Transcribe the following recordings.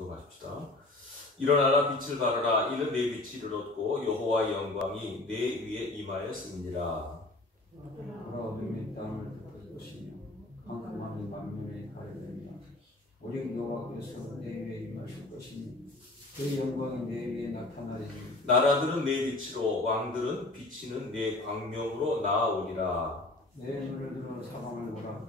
기도하십시다. 일어나라 빛을 발하라 이는 내 빛이 이르렀고 여호와의 영광이 내 위에 임하였음이니라. 어둠의 땅을 덮을 것이며 캄캄함이 만민을 가리리며 오직 여호와께서 내 위에 임하실 것이니 그 영광이 내 위에 나타나리니 나라들은 내 빛으로 왕들은 비치는 내 광명으로 나아오리라. 내 눈을 들어 사방을 보라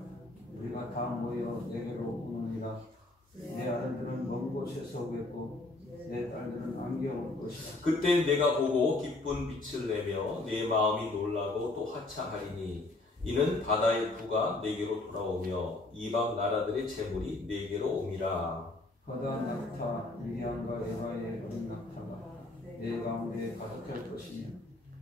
우리가 다 모여 내게로 오느니라. 내 아들들은 먼 곳에서 오겠고 내 딸들은 안겨올 것이라. 그때 내가 보고 기쁜 빛을 내며 내 마음이 놀라고 또 화창하리니 이는 바다의 부가 내게로 돌아오며 이방 나라들의 재물이 내게로 옴이라. 거대한 낙타 미디안과 에바의 어린 낙타가 내 가운데 가득할 것이며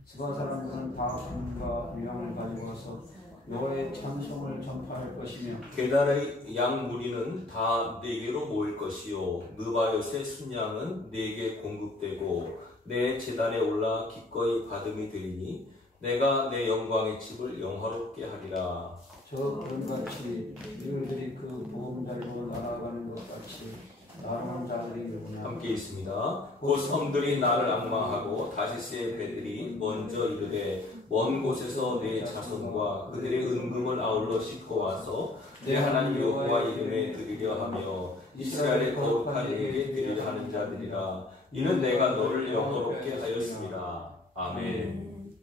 스바 사람들은 다 금과 유향을 가지고 와서 여호와의 찬송을 전파할 것이며 게달의 양 무리는 다 내게로 모일 것이요 느바요스의 순양은 내게 공급되고 내 제단에 올라 기꺼이 받음이 되리니 내가 내 영광의 집을 영화롭게 하리라. 저 구름같이 너희들이 그 보금자리로 날아가는 것 같이 날아가는 자들이 누구냐. 함께 있습니다. 곧 섬들이 나를 악망하고 다시스의 배들이 먼저 이르되 먼 곳에서 내 자손과 그들의 은금을 아울러 싣고 와서 내 하나님 여호와 이름에 드리려 하며 이스라엘의 거룩한 이에게 드리려 하는 자들이라. 이는 내가 너를 영화롭게 하였습니다. 아멘.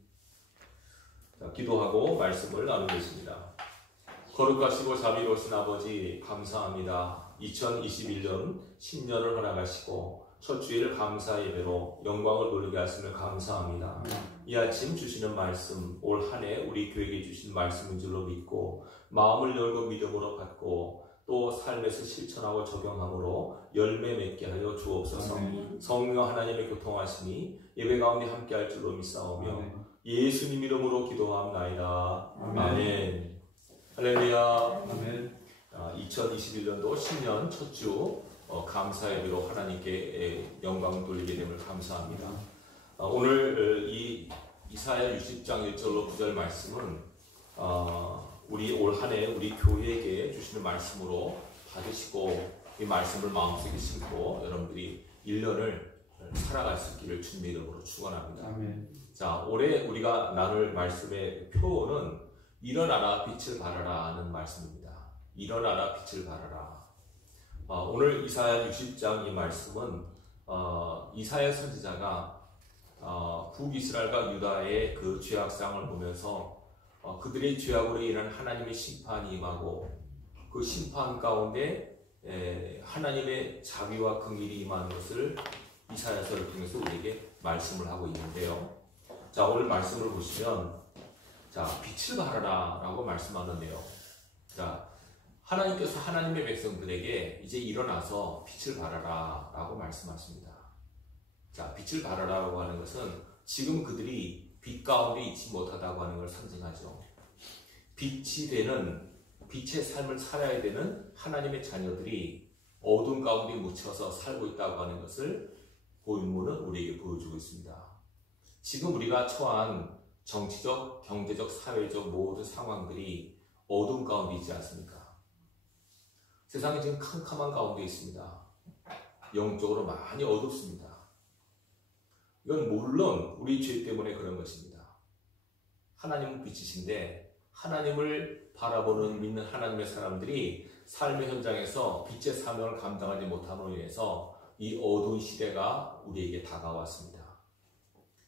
자, 기도하고 말씀을 나누겠습니다. 거룩하시고 자비로우신 아버지 감사합니다. 2021년 신년을 허락하시고 첫 주일 감사 예배로 영광을 돌리게 하심을 감사합니다. 이 아침 주시는 말씀 올 한 해 우리 교회에 주신 말씀인 줄로 믿고 마음을 열고 믿음으로 받고 또 삶에서 실천하고 적용함으로 열매 맺게 하여 주옵소서. 성령 하나님의 교통하심이 예배 가운데 함께할 줄로 믿사오며 예수님 이름으로 기도합나이다. 아멘. 할렐루야. 아멘. 2021년도 신년 첫 주 감사 예배로 하나님께 영광 돌리게 됨을 감사합니다. 오늘 이 이사야 60장 1절로 9절 말씀은 우리 올 한 해 우리 교회에게 주시는 말씀으로 받으시고 이 말씀을 마음속에 심고 여러분들이 1년을 살아갈 수 있기를 주님의 이름으로 축원합니다. 아멘. 자, 올해 우리가 나눌 말씀의 표어는 일어나라 빛을 발하라 하는 말씀입니다. 일어나라 빛을 발하라. 오늘 이사야 60장 이 말씀은 이사야 선지자가 북이스라엘과 유다의 그 죄악상을 보면서 그들의 죄악으로 인한 하나님의 심판이 임하고 그 심판 가운데 하나님의 자비와 긍휼이 임하는 것을 이사야서를 통해서 우리에게 말씀을 하고 있는데요. 자, 오늘 말씀을 보시면 자, 빛을 발하라 라고 말씀하는데요. 자, 하나님께서 하나님의 백성들에게 이제 일어나서 빛을 발하라 라고 말씀하십니다. 자, 빛을 발하라 라고 하는 것은 지금 그들이 빛 가운데 있지 못하다고 하는 걸 상징하죠. 빛이 되는, 빛의 삶을 살아야 되는 하나님의 자녀들이 어둠 가운데 묻혀서 살고 있다고 하는 것을 본문은 우리에게 보여주고 있습니다. 지금 우리가 처한 정치적, 경제적, 사회적 모든 상황들이 어둠 가운데 있지 않습니까? 세상이 지금 캄캄한 가운데 있습니다. 영적으로 많이 어둡습니다. 이건 물론 우리 죄 때문에 그런 것입니다. 하나님은 빛이신데 하나님을 바라보는 믿는 하나님의 사람들이 삶의 현장에서 빛의 사명을 감당하지 못함으로 인해서 이 어두운 시대가 우리에게 다가왔습니다.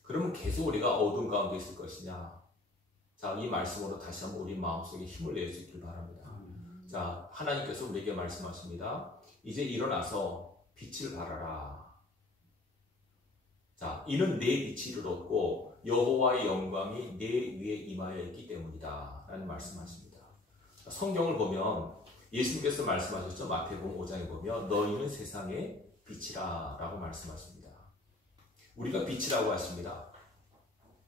그러면 계속 우리가 어두운 가운데 있을 것이냐? 자, 이 말씀으로 다시 한번 우리 마음속에 힘을 낼 수 있길 바랍니다. 자, 하나님께서 우리에게 말씀하십니다. 이제 일어나서 빛을 발하라. 자, 이는 내 빛이 이르렀고 여호와의 영광이 내 위에 임하여 있기 때문이다 라는 말씀하십니다. 성경을 보면 예수님께서 말씀하셨죠. 마태복음 5장에 보면 너희는 세상의 빛이라 라고 말씀하십니다. 우리가 빛이라고 하십니다.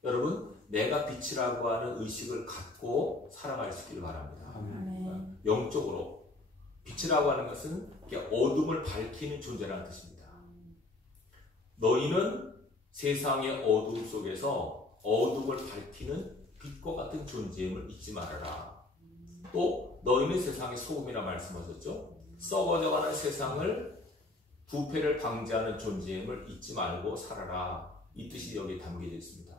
여러분, 내가 빛이라고 하는 의식을 갖고 살아갈 수 있기를 바랍니다. 아멘. 영적으로 빛이라고 하는 것은 어둠을 밝히는 존재라는 뜻입니다. 너희는 세상의 어둠 속에서 어둠을 밝히는 빛과 같은 존재임을 잊지 말아라. 또 너희는 세상의 소금이라 말씀하셨죠. 썩어져가는 세상을 부패를 방지하는 존재임을 잊지 말고 살아라. 이 뜻이 여기에 담겨져 있습니다.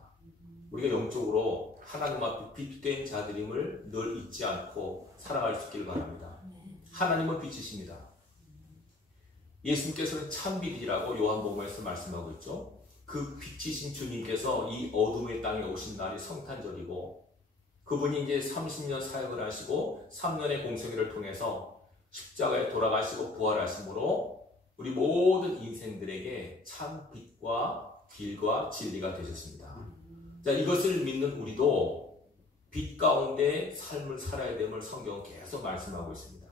우리가 영적으로 하나님 앞에 빛된 자들임을 늘 잊지 않고 살아갈 수 있기를 바랍니다. 하나님은 빛이십니다. 예수님께서는 참빛이라고 요한복음에서 말씀하고 있죠. 그 빛이신 주님께서 이 어둠의 땅에 오신 날이 성탄절이고, 그분이 이제 30년 사역을 하시고 3년의 공생애를 통해서 십자가에 돌아가시고 부활하심으로 우리 모든 인생들에게 참 빛과 길과 진리가 되셨습니다. 자, 이것을 믿는 우리도 빛 가운데 삶을 살아야 됨을 성경은 계속 말씀하고 있습니다.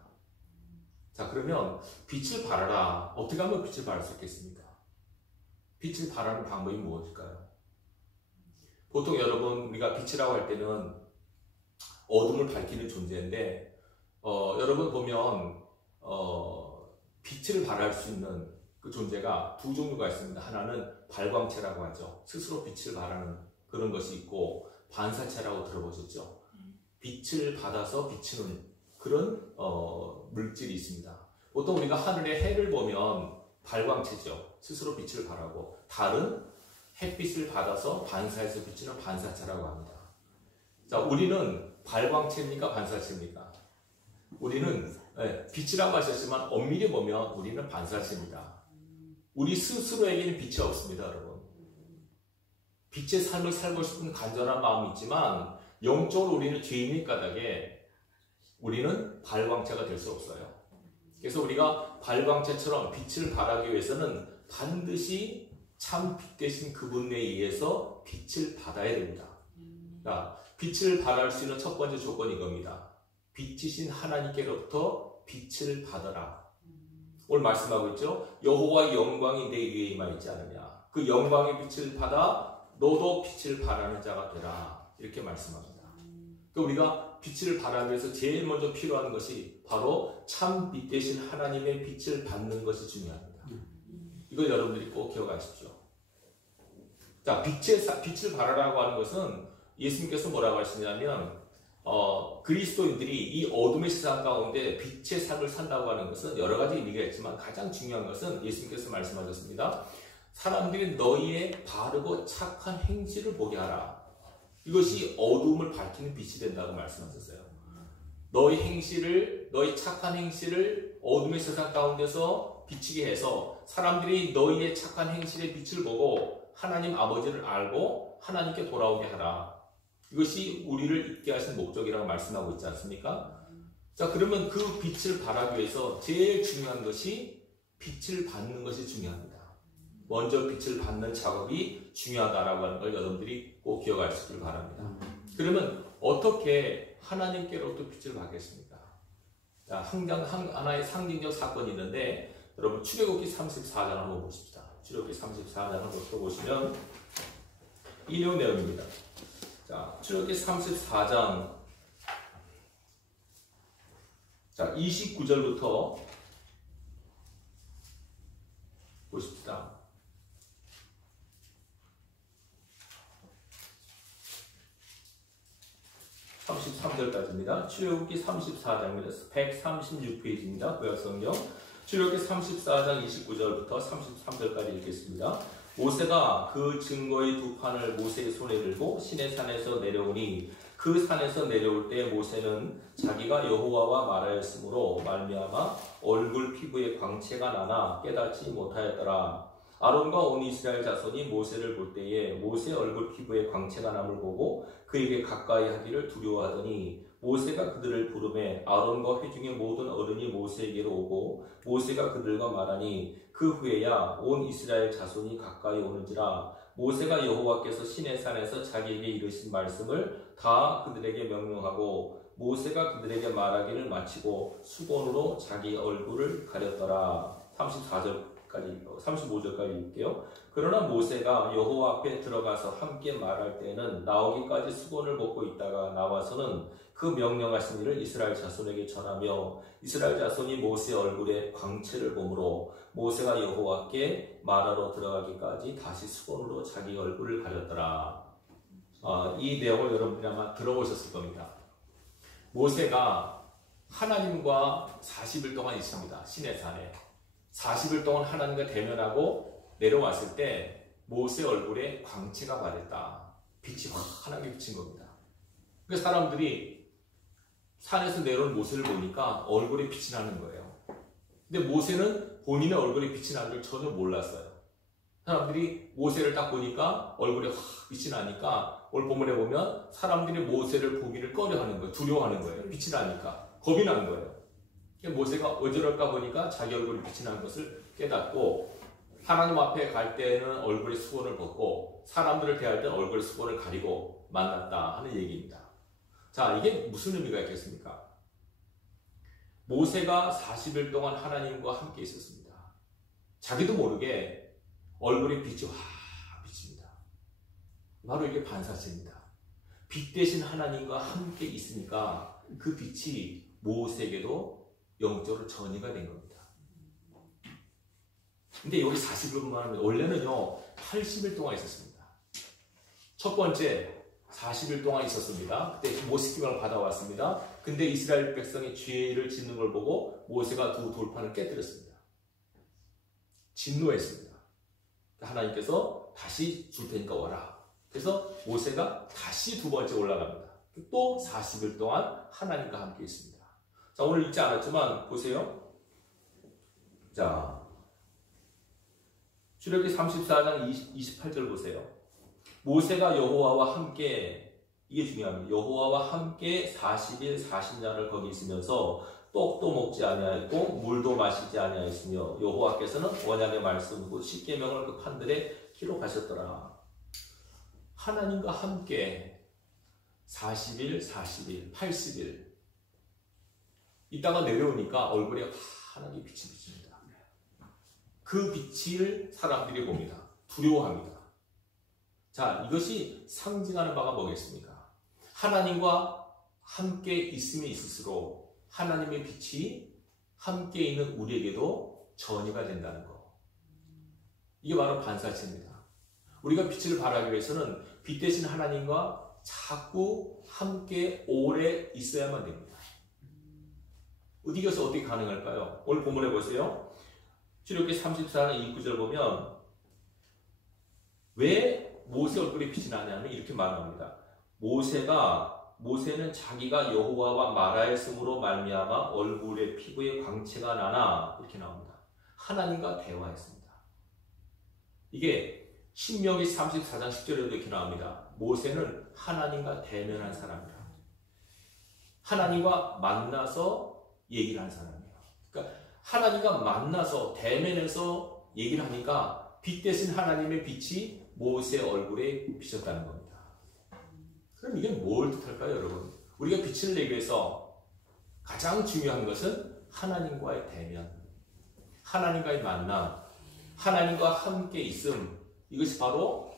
자, 그러면 빛을 발하라. 어떻게 하면 빛을 발할 수 있겠습니까? 빛을 발하는 방법이 무엇일까요? 보통 여러분, 우리가 빛이라고 할 때는 어둠을 밝히는 존재인데, 여러분 보면 빛을 발할 수 있는 그 존재가 두 종류가 있습니다. 하나는 발광체라고 하죠. 스스로 빛을 발하는 그런 것이 있고, 반사체라고 들어보셨죠? 빛을 받아서 비추는 그런 물질이 있습니다. 보통 우리가 하늘의 해를 보면 발광체죠. 스스로 빛을 발하고, 달은 햇빛을 받아서 반사해서 비추는 반사체라고 합니다. 자, 우리는 발광체입니까? 반사체입니까? 우리는 빛이라고 하셨지만 엄밀히 보면 우리는 반사체입니다. 우리 스스로에게는 빛이 없습니다, 여러분. 빛의 삶을 살고 싶은 간절한 마음이 있지만 영적으로 우리는 죄인의 까닭에 우리는 발광체가 될 수 없어요. 그래서 우리가 발광체처럼 빛을 발하기 위해서는 반드시 참 빛 되신 그분에 의해서 빛을 받아야 됩니다. 자, 빛을 발할 수 있는 첫 번째 조건이 이겁니다. 빛이신 하나님께로부터 빛을 받아라. 오늘 말씀하고 있죠. 여호와의 영광이 내 위에 임하 있지 않느냐. 그 영광의 빛을 받아 너도 빛을 발하는 자가 되라. 이렇게 말씀합니다. 그러니까 우리가 빛을 발하기 위해서 제일 먼저 필요한 것이 바로 참 빛 되신 하나님의 빛을 받는 것이 중요합니다. 이걸 여러분들이 꼭 기억하십시오. 자, 빛을 발하라고 하는 것은 예수님께서 뭐라고 하시냐면 그리스도인들이 이 어둠의 세상 가운데 빛의 삶을 산다고 하는 것은 여러 가지 의미가 있지만 가장 중요한 것은 예수님께서 말씀하셨습니다. 사람들이 너희의 바르고 착한 행실을 보게 하라. 이것이 어둠을 밝히는 빛이 된다고 말씀하셨어요. 너희 착한 행실을 어둠의 세상 가운데서 비치게 해서 사람들이 너희의 착한 행실의 빛을 보고 하나님 아버지를 알고 하나님께 돌아오게 하라. 이것이 우리를 있게 하신 목적이라고 말씀하고 있지 않습니까? 자, 그러면 그 빛을 발하기 위해서 제일 중요한 것이 빛을 받는 것이 중요합니다. 먼저 빛을 받는 작업이 중요하다라고 하는 걸 여러분들이 꼭 기억하시길 바랍니다. 그러면 어떻게 하나님께로부터 빛을 받겠습니까? 자, 하나의 상징적 사건이 있는데 여러분 출애굽기 34장 한번 보십시다. 출애굽기 34장 한번 보시면 이 내용입니다. 자, 출애굽기 34장 29절부터 보십시다. 33절까지입니다. 출애굽기 34장입니다. 136페이지입니다. 구약성경 출애굽기 34장 29절부터 33절까지 읽겠습니다. 모세가 그 증거의 두 판을 모세의 손에 들고 시내 산에서 내려오니 그 산에서 내려올 때 모세는 자기가 여호와와 말하였으므로 말미암아 얼굴 피부에 광채가 나나 깨닫지 못하였더라. 아론과 온 이스라엘 자손이 모세를 볼 때에 모세 얼굴 피부에 광채가 남을 보고 그에게 가까이 하기를 두려워하더니 모세가 그들을 부르매 아론과 회중의 모든 어른이 모세에게로 오고 모세가 그들과 말하니 그 후에야 온 이스라엘 자손이 가까이 오는지라. 모세가 여호와께서 시내산에서 자기에게 이르신 말씀을 다 그들에게 명령하고 모세가 그들에게 말하기를 마치고 수건으로 자기 얼굴을 가렸더라. 35절까지 읽게요. 그러나 모세가 여호와 앞에 들어가서 함께 말할 때는 나오기까지 수건을 벗고 있다가 나와서는 그 명령하신 일을 이스라엘 자손에게 전하며 이스라엘 자손이 모세 얼굴에 광채를 보므로 모세가 여호와께 말하러 들어가기까지 다시 수건으로 자기 얼굴을 가렸더라. 이 내용을 여러분들이 아마 들어보셨을 겁니다. 모세가 하나님과 40일 동안 있습니다. 시내산에. 40일 동안 하나님과 대면하고 내려왔을 때 모세 얼굴에 광채가 발했다. 빛이 환하게 비친 겁니다. 그래서 사람들이 산에서 내려온 모세를 보니까 얼굴에 빛이 나는 거예요. 근데 모세는 본인의 얼굴에 빛이 나는 걸 전혀 몰랐어요. 사람들이 모세를 딱 보니까 얼굴에 확 빛이 나니까 오늘 본문에 보면 사람들이 모세를 보기를 꺼려하는 거예요. 두려워하는 거예요. 빛이 나니까. 겁이 난 거예요. 모세가 왜 저럴까 보니까 자기 얼굴에 빛이 나는 것을 깨닫고 하나님 앞에 갈 때는 얼굴에 수건을 벗고 사람들을 대할 때는 얼굴에 수건을 가리고 만났다 하는 얘기입니다. 자, 이게 무슨 의미가 있겠습니까? 모세가 40일 동안 하나님과 함께 있었습니다. 자기도 모르게 얼굴에 빛이 확 비칩니다. 바로 이게 반사체입니다. 빛 대신 하나님과 함께 있으니까 그 빛이 모세에게도 영적으로 전이가 된 겁니다. 근데 여기 40일만 하면 원래는요 80일 동안 있었습니다. 첫 번째 40일 동안 있었습니다. 그때 모세기명을 받아왔습니다. 근데 이스라엘 백성이 죄를 짓는 걸 보고 모세가 두 돌판을 깨뜨렸습니다. 진노했습니다. 하나님께서 다시 줄 테니까 와라. 그래서 모세가 다시 두 번째 올라갑니다. 또 40일 동안 하나님과 함께 있습니다. 자, 오늘 읽지 않았지만 보세요. 자, 출애굽기 34장 28절 보세요. 모세가 여호와와 함께, 이게 중요합니다. 여호와와 함께 40일 40야를 거기 있으면서 떡도 먹지 아니하였고 물도 마시지 아니하였으며 여호와께서는 언약의 말씀 곧 십계명을 그 판들에 기록하셨더라. 하나님과 함께 40일, 40일, 80일 있다가 내려오니까 얼굴에 환하게 빛이 비칩니다. 그 빛을 사람들이 봅니다. 두려워합니다. 자, 이것이 상징하는 바가 뭐겠습니까? 하나님과 함께 있으면 있을수록 하나님의 빛이 함께 있는 우리에게도 전이가 된다는 것. 이게 바로 반사체입니다. 우리가 빛을 발하기 위해서는 빛 대신 하나님과 자꾸 함께 오래 있어야만 됩니다. 이것이 어떻게 가능할까요? 오늘 본문에 보세요. 출애굽기 34장 29절 보면 왜 모세 얼굴에 빛이 나냐면 이렇게 말합니다. 모세는 자기가 여호와와 말하였으므로 말미암아 얼굴에 피부에 광채가 나나 이렇게 나옵니다. 하나님과 대화했습니다. 이게 신명기 34장 10절에도 이렇게 나옵니다. 모세는 하나님과 대면한 사람이라. 하나님과 만나서 얘기를 한 사람이에요. 그러니까 하나님과 만나서 대면해서 얘기를 하니까 빛 대신 하나님의 빛이 모세 얼굴에 비쳤다는 겁니다. 그럼 이게 뭘 뜻할까요, 여러분? 우리가 빛을 내기 위해서 가장 중요한 것은 하나님과의 대면, 하나님과의 만남, 하나님과 함께 있음. 이것이 바로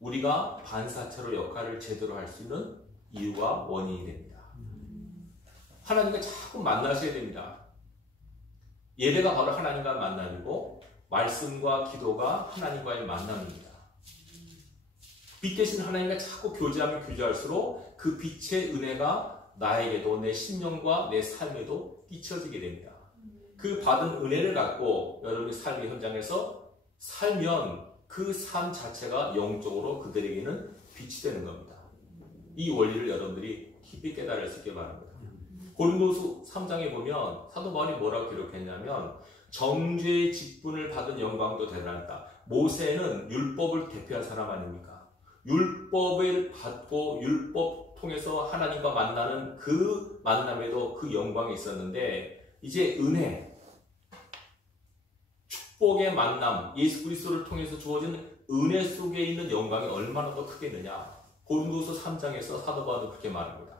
우리가 반사체로 역할을 제대로 할 수 있는 이유와 원인이 됩니다. 하나님과 자꾸 만나셔야 됩니다. 예배가 바로 하나님과 만남이고 말씀과 기도가 하나님과의 만남입니다. 빛 대신 하나님과 자꾸 교제하면 교제할수록 그 빛의 은혜가 나에게도 내 심령과 내 삶에도 끼쳐지게 됩니다. 그 받은 은혜를 갖고 여러분의 삶의 현장에서 살면 그 삶 자체가 영적으로 그들에게는 빛이 되는 겁니다. 이 원리를 여러분들이 깊이 깨달을 수 있게 바랍니다. 고린도서 3장에 보면 사도 바울이 뭐라고 기록했냐면 정죄의 직분을 받은 영광도 대단하다. 모세는 율법을 대표한 사람 아닙니까? 율법을 받고 율법 통해서 하나님과 만나는 그 만남에도 그 영광이 있었는데 이제 은혜, 축복의 만남, 예수 그리스도를 통해서 주어진 은혜 속에 있는 영광이 얼마나 더 크겠느냐. 고린도서 3장에서 사도 바울도 그렇게 말합니다.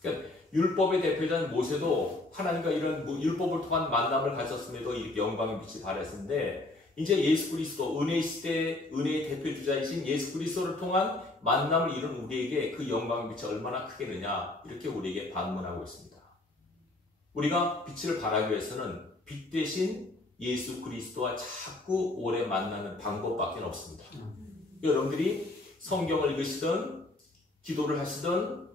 그러니까 율법의 대표자는 모세도 하나님과 이런 율법을 통한 만남을 가졌음에도 이렇게 영광의 빛이 발했는데 이제 예수 그리스도, 은혜의 시대, 은혜의 대표주자이신 예수 그리스도를 통한 만남을 이룬 우리에게 그 영광의 빛이 얼마나 크겠느냐 이렇게 우리에게 반문하고 있습니다. 우리가 빛을 발하기 위해서는 빛 대신 예수 그리스도와 자꾸 오래 만나는 방법밖에 없습니다. 여러분들이 성경을 읽으시든 기도를 하시든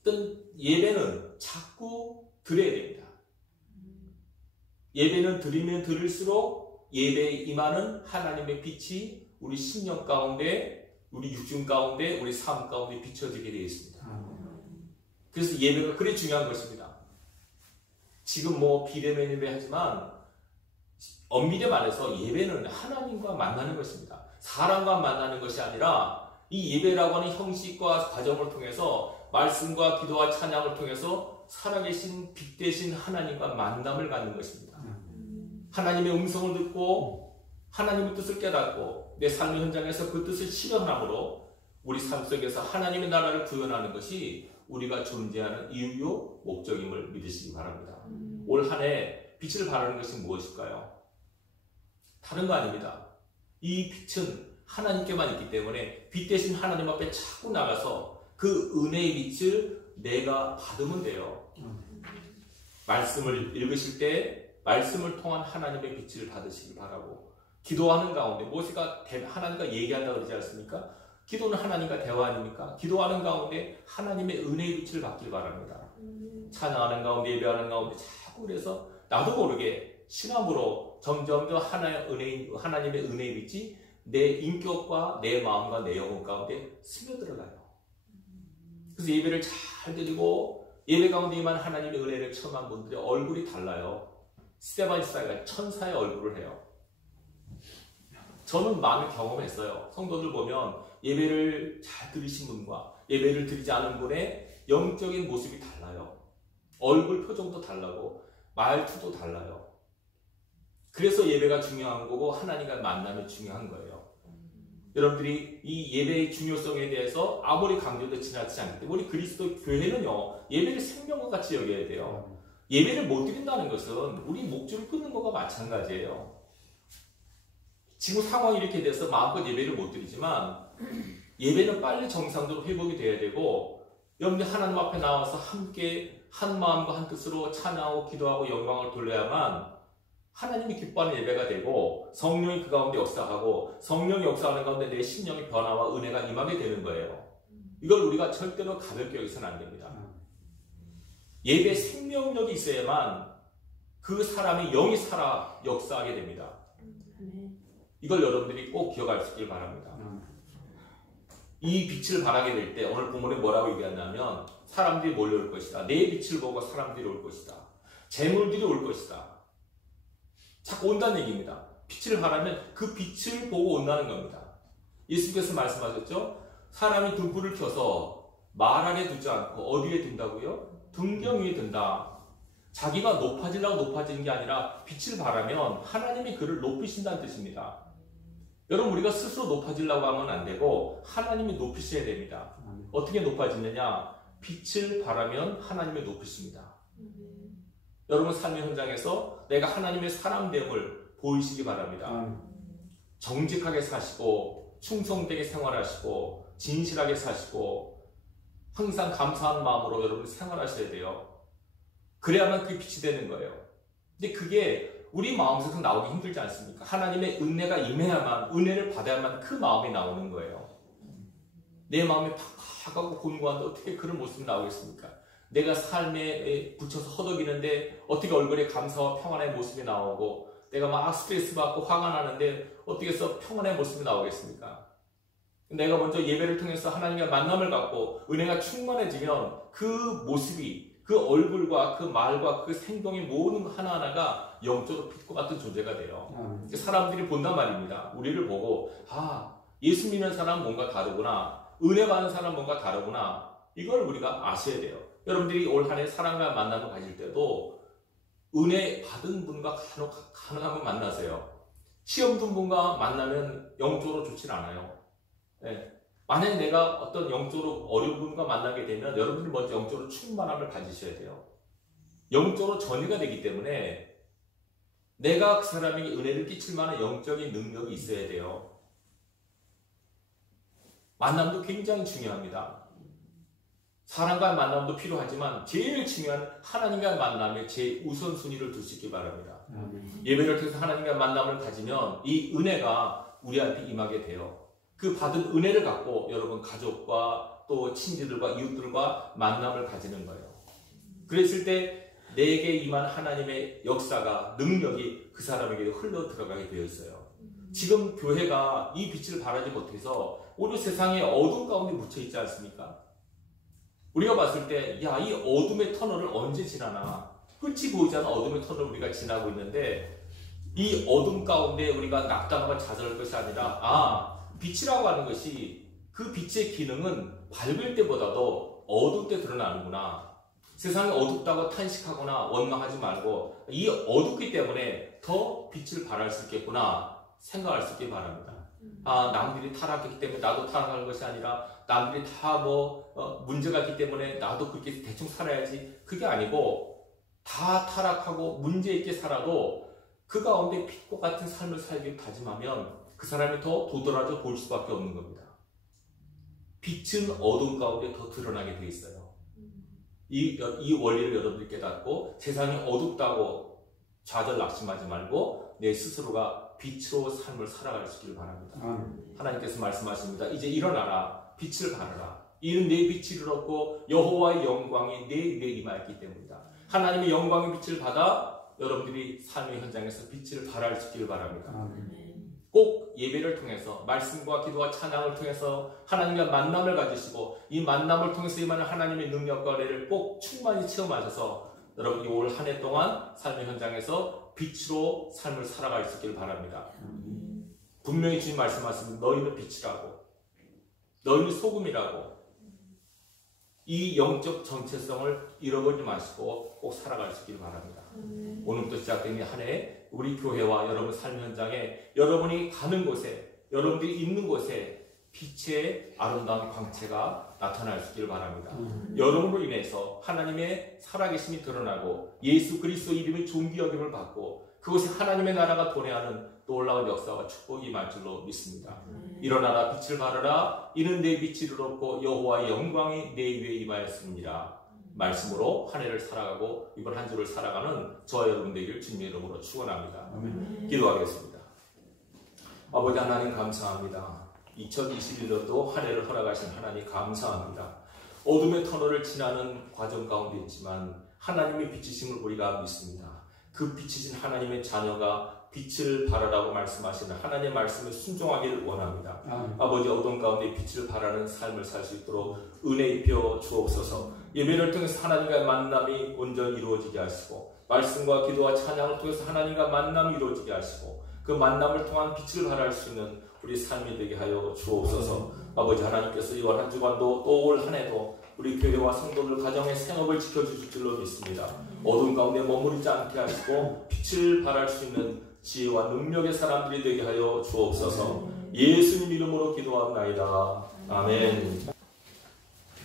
어떤 예배는 자꾸 드려야 됩니다. 예배는 드리면 드릴수록 예배에 임하는 하나님의 빛이 우리 심령 가운데, 우리 육중 가운데, 우리 삶 가운데 비춰지게 되어 있습니다. 그래서 예배가 그리 중요한 것입니다. 지금 뭐 비대면 예배 하지만 엄밀히 말해서 예배는 하나님과 만나는 것입니다. 사람과 만나는 것이 아니라 이 예배라고 하는 형식과 과정을 통해서 말씀과 기도와 찬양을 통해서 살아계신 빛 대신 하나님과 만남을 갖는 것입니다. 하나님의 음성을 듣고 하나님의 뜻을 깨닫고 내 삶의 현장에서 그 뜻을 실현함으로 우리 삶 속에서 하나님의 나라를 구현하는 것이 우리가 존재하는 이유요 목적임을 믿으시기 바랍니다. 올 한 해 빛을 발하는 것이 무엇일까요? 다른 거 아닙니다. 이 빛은 하나님께만 있기 때문에 빛 대신 하나님 앞에 자꾸 나가서 그 은혜의 빛을 내가 받으면 돼요. 말씀을 읽으실 때 말씀을 통한 하나님의 빛을 받으시기 바라고, 기도하는 가운데 모세가 하나님과 얘기한다고 그러지 않습니까? 기도는 하나님과 대화 아닙니까? 기도하는 가운데 하나님의 은혜의 빛을 받길 바랍니다. 찬양하는 가운데, 예배하는 가운데 자꾸 그래서 나도 모르게 신앙으로 점점 더 하나님의 은혜의 빛이 내 인격과 내 마음과 내 영혼 가운데 스며들어가요. 그래서 예배를 잘 드리고 예배 가운데 임한 하나님의 은혜를 체험한 분들의 얼굴이 달라요. 스테반 이사가 천사의 얼굴을 해요. 저는 많이 경험했어요. 성도들 보면 예배를 잘 들으신 분과 예배를 드리지 않은 분의 영적인 모습이 달라요. 얼굴 표정도 달라고 말투도 달라요. 그래서 예배가 중요한 거고 하나님과 만남이 중요한 거예요. 여러분들이 이 예배의 중요성에 대해서 아무리 강조도 지나치지 않기 때문에 우리 그리스도 교회는요, 예배를 생명과 같이 여겨야 돼요. 예배를 못 드린다는 것은 우리 목줄을 끊는 것과 마찬가지예요. 지금 상황이 이렇게 돼서 마음껏 예배를 못 드리지만 예배는 빨리 정상적으로 회복이 돼야 되고, 여러분들 하나님 앞에 나와서 함께 한 마음과 한 뜻으로 찬양하고 기도하고 영광을 돌려야만 하나님이 기뻐하는 예배가 되고 성령이 그 가운데 역사하고 성령이 역사하는 가운데 내 심령의 변화와 은혜가 임하게 되는 거예요. 이걸 우리가 절대로 가볍게 여기서는 안 됩니다. 예배 생명력이 있어야만 그 사람의 영이 살아 역사하게 됩니다. 이걸 여러분들이 꼭 기억할 수 있길 바랍니다. 이 빛을 발하게 될 때 오늘 본문에 뭐라고 얘기하냐면 사람들이 몰려올 것이다. 내 빛을 보고 사람들이 올 것이다. 재물들이 올 것이다. 자꾸 온다는 얘기입니다. 빛을 발하면 그 빛을 보고 온다는 겁니다. 예수께서 말씀하셨죠? 사람이 등불을 켜서 말 아래 두지 않고 어디에 둔다고요? 등경 위에 둔다. 자기가 높아지려고 높아지는 게 아니라 빛을 발하면 하나님이 그를 높이신다는 뜻입니다. 여러분, 우리가 스스로 높아지려고 하면 안 되고 하나님이 높이셔야 됩니다. 어떻게 높아지느냐? 빛을 발하면 하나님이 높이십니다. 여러분 삶의 현장에서 내가 하나님의 사람됨을 보이시기 바랍니다. 정직하게 사시고 충성되게 생활하시고 진실하게 사시고 항상 감사한 마음으로 여러분 생활하셔야 돼요. 그래야만 그게 빛이 되는 거예요. 근데 그게 우리 마음에서 나오기 힘들지 않습니까? 하나님의 은혜가 임해야만, 은혜를 받아야만 그 마음이 나오는 거예요. 내 마음이 팍팍하고 곤고한데 어떻게 그런 모습이 나오겠습니까? 내가 삶에 붙여서 허덕이는데 어떻게 얼굴에 감사와 평안의 모습이 나오고, 내가 막 스트레스 받고 화가 나는데 어떻게 해서 평안의 모습이 나오겠습니까? 내가 먼저 예배를 통해서 하나님과 만남을 갖고 은혜가 충만해지면 그 모습이, 그 얼굴과 그 말과 그 행동의 모든 하나하나가 영적으로 빛과 같은 존재가 돼요. 사람들이 본단 말입니다. 우리를 보고 예수 믿는 사람은 뭔가 다르구나, 은혜 받는 사람은 뭔가 다르구나, 이걸 우리가 아셔야 돼요. 여러분들이 올 한 해 사랑과 만남을 가질 때도 은혜 받은 분과 가능하면 만나세요. 시험 든 분과 만나면 영적으로 좋진 않아요. 네. 만약에 내가 어떤 영적으로 어려운 분과 만나게 되면 여러분들이 먼저 영적으로 충만함을 가지셔야 돼요. 영적으로 전이가 되기 때문에 내가 그 사람에게 은혜를 끼칠 만한 영적인 능력이 있어야 돼요. 만남도 굉장히 중요합니다. 사람과의 만남도 필요하지만 제일 중요한 하나님과의 만남에 제 우선순위를 두시기 바랍니다. 예배를 통해서 하나님과의 만남을 가지면 이 은혜가 우리한테 임하게 돼요. 그 받은 은혜를 갖고 여러분 가족과 또 친지들과 이웃들과 만남을 가지는 거예요. 그랬을 때 내게 임한 하나님의 역사가, 능력이 그 사람에게 흘러 들어가게 되어 있어요. 지금 교회가 이 빛을 발하지 못해서 오늘 세상에 어둠 가운데 묻혀 있지 않습니까? 우리가 봤을 때, 야, 이 어둠의 터널을 언제 지나나? 끝이 보이지 않는 어둠의 터널을 우리가 지나고 있는데, 이 어둠 가운데 우리가 낙담과 좌절할 것이 아니라, 빛이라고 하는 것이 그 빛의 기능은 밝을 때보다도 어두울 때 드러나는구나. 세상이 어둡다고 탄식하거나 원망하지 말고 이 어둡기 때문에 더 빛을 발할 수 있겠구나 생각할 수 있게 바랍니다. 남들이 타락했기 때문에 나도 타락할 것이 아니라 남들이 다 문제가 있기 때문에 나도 그렇게 대충 살아야지. 그게 아니고 다 타락하고 문제 있게 살아도 그 가운데 빛과 같은 삶을 살기를 다짐하면 그 사람이 더 도드라져 볼 수밖에 없는 겁니다. 빛은 어둠 가운데 더 드러나게 돼 있어요. 이 원리를 여러분들이 깨닫고 세상이 어둡다고 좌절 낙심하지 말고 내 스스로가 빛으로 삶을 살아갈 수 있기를 바랍니다. 하나님께서 말씀하십니다. 이제 일어나라, 빛을 발하라. 이는 내 빛이 이르렀고 여호와의 영광이 내 위에 임하였기 때문이다. 하나님의 영광의 빛을 받아 여러분들이 삶의 현장에서 빛을 발할 수 있기를 바랍니다. 꼭 예배를 통해서 말씀과 기도와 찬양을 통해서 하나님과 만남을 가지시고 이 만남을 통해서 임하는 하나님의 능력과 은혜를 꼭 충만히 체험하셔서 여러분이 올 한 해 동안 삶의 현장에서 빛으로 삶을 살아갈 수 있기를 바랍니다. 분명히 주님 말씀하십니다. 너희는 빛이라고, 너희는 소금이라고. 이 영적 정체성을 잃어버리지 마시고 꼭 살아갈 수 있기를 바랍니다. 오늘부터 시작된 한 해 우리 교회와 여러분 삶 현장에 여러분이 가는 곳에, 여러분들이 있는 곳에 빛의 아름다운 광채가 나타날 수 있기를 바랍니다. 여러분으로 인해서 하나님의 살아계심이 드러나고 예수 그리스도 이름의 존귀 여김을 받고 그곳에 하나님의 나라가 도래하는 놀라운 역사와 축복이 임할 줄로 믿습니다. 일어나라, 빛을 발하라. 이는 내 빛이 이르렀고 여호와의 영광이 내 위에 임하였습니다. 말씀으로 한 해를 살아가고 이번 한 주를 살아가는 저와 여러분 되기를 주님의 이름으로 축원합니다. 기도하겠습니다. 아버지 하나님 감사합니다. 2021년도 한 해를 허락하신 하나님 감사합니다. 어둠의 터널을 지나는 과정 가운데 있지만 하나님의 빛이심을 우리가 믿습니다. 그 빛이신 하나님의 자녀가 빛을 발하라고 말씀하시는 하나님의 말씀에 순종하기를 원합니다. 아버지 어둠 가운데 빛을 발하는 삶을 살 수 있도록 은혜 입혀 주옵소서. 예배를 통해서 하나님과의 만남이 온전히 이루어지게 하시고 말씀과 기도와 찬양을 통해서 하나님과 만남이 이루어지게 하시고 그 만남을 통한 빛을 발할 수 있는 우리 삶이 되게 하여 주옵소서. 아버지 하나님께서 이번 한 주간도 또 올 한 해도 우리 교회와 성도들 가정의 생업을 지켜주실 줄로 믿습니다. 어둠 가운데 머무르지 않게 하시고 빛을 발할 수 있는 지혜와 능력의 사람들이 되게 하여 주옵소서. 예수님 이름으로 기도합나이다. 아멘.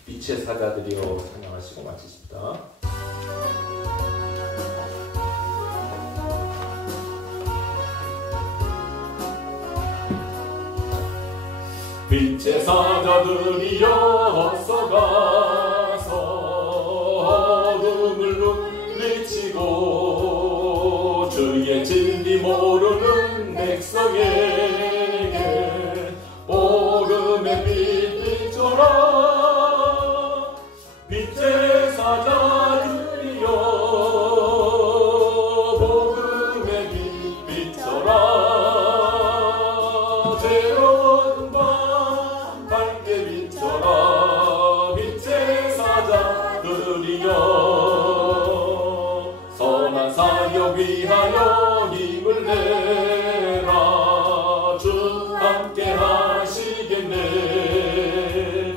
빛의 사자들이여 찬양하시고 마치십니다. 빛의 사자들이여 어서 가서 어둠을 물리치고 주의 진리 모르는 백성에게 복음의 빛 비춰라. 빛의 사자들이여 복음의 빛 비춰라. 새로운 밤 밝게 비춰라. 빛의 사자들이여 선한 사역 위하여 힘을 내라. 주 함께 하시겠네.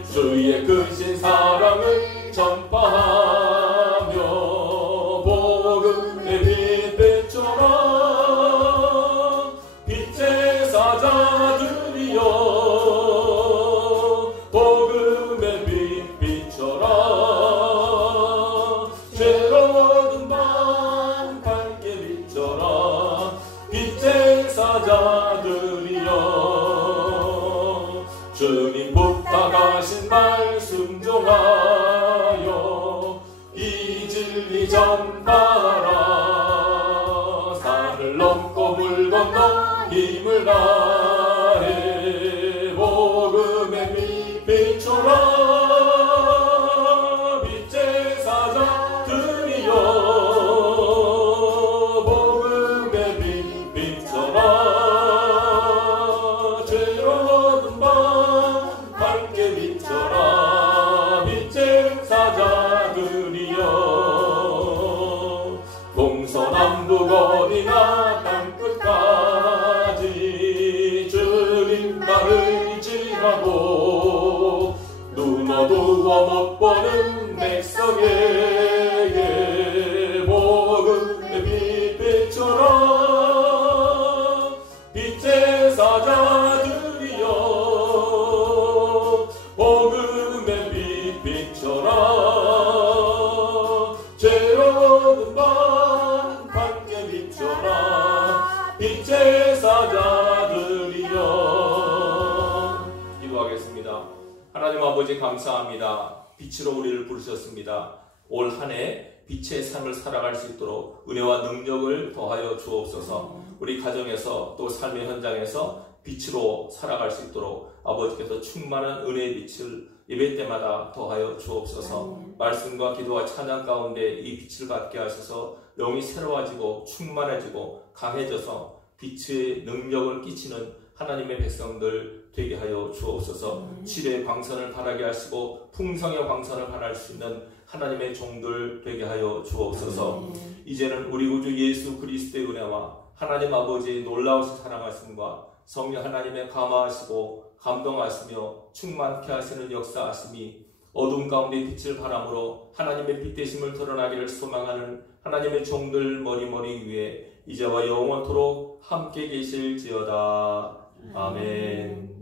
주의 크신 사랑을 전파하며 복음의 빛 비춰라. 빛의 사자들이여 복음의 빛 비춰라. 새로운 밤 밝게 비춰라. 빛의 사자들이여 주님 부탁하신 말 순종하여 이 진리 전파하라. 산을 넘고 물 건너 힘을 다해 복음의 빛 비춰라. 빛의 사자들이여 하나님 아버지 감사합니다. 빛으로 우리를 부르셨습니다. 올 한 해 빛의 삶을 살아갈 수 있도록 은혜와 능력을 더하여 주옵소서. 우리 가정에서 또 삶의 현장에서 빛으로 살아갈 수 있도록 아버지께서 충만한 은혜의 빛을 예배 때마다 더하여 주옵소서. 말씀과 기도와 찬양 가운데 이 빛을 받게 하셔서 영이 새로워지고 충만해지고 강해져서 빛의 능력을 끼치는 하나님의 백성들 되게 하여 주옵소서. 치료의 광선을 바라게 하시고 풍성의 광선을 바랄 수 있는 하나님의 종들 되게 하여 주옵소서. 이제는 우리 구주 예수 그리스도의 은혜와 하나님 아버지의 놀라우신 사랑하심과 성령 하나님의 감화하시고 감동하시며 충만케 하시는 역사하심이 어둠 가운데 빛을 바람으로 하나님의 빛 되심을 드러나기를 소망하는 하나님의 종들 머리머리 위에 이제와 영원토록 함께 계실지어다. 아멘.